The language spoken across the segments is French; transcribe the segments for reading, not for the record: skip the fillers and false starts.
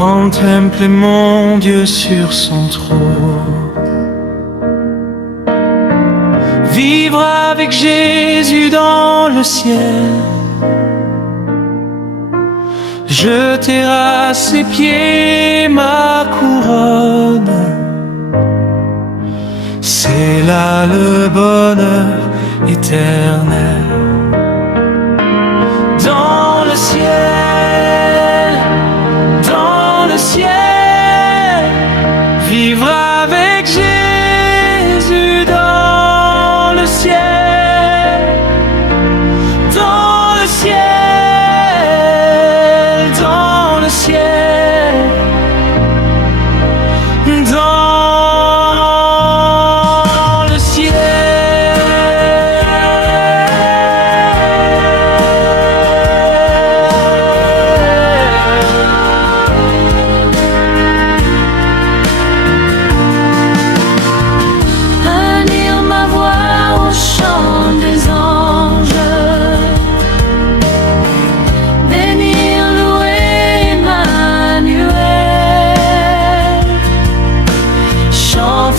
Contemplez mon Dieu sur son trône. Vivre avec Jésus dans le ciel. Jeter à ses pieds ma couronne. C'est là le bonheur éternel. Dans le ciel, dans le ciel, vivre avec Jésus dans le ciel, dans le ciel, dans le ciel, dans le ciel.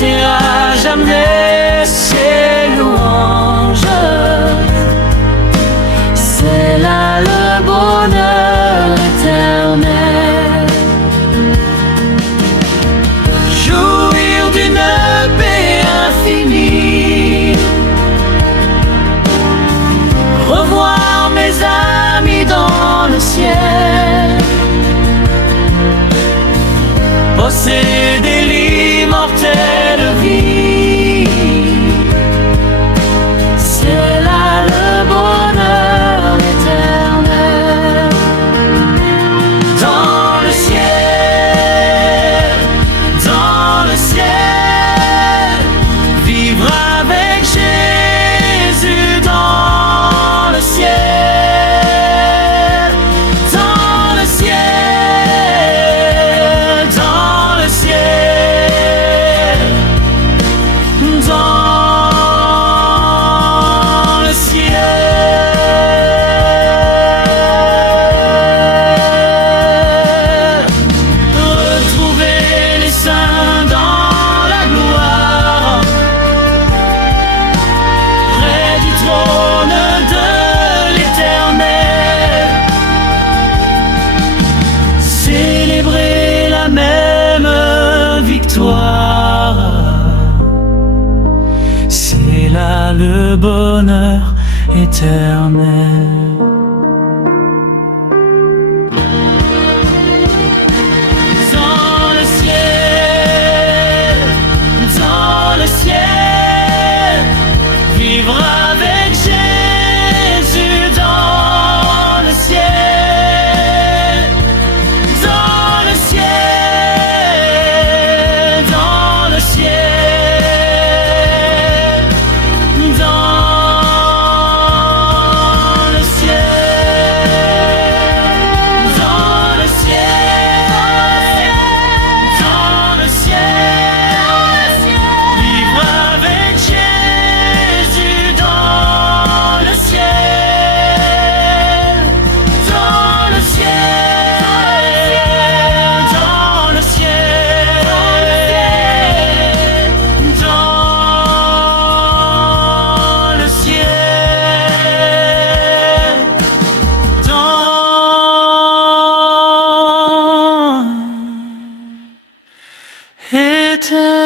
À jamais ses louanges, c'est là le bonheur éternel. Jouir d'une paix infinie, revoir mes amis dans le ciel, posséder l'immortelle vie, c'est là le bonheur éternel. Dans le ciel, dans le ciel, vivre avec Jésus dans le ciel, dans le ciel, dans le ciel, dans le ciel. Retrouver les saints dans la gloire, près du trône de l'Éternel. Célébrer la même victoire, c'est là le bonheur éternel. Dans le ciel, dans le ciel, vivre avec Jésus dans le ciel, dans le ciel, dans le ciel, dans le ciel, dans le ciel, dans le ciel, vivre avec Jésus dans le ciel, dans le ciel, dans le ciel, dans le ciel, dans éternel.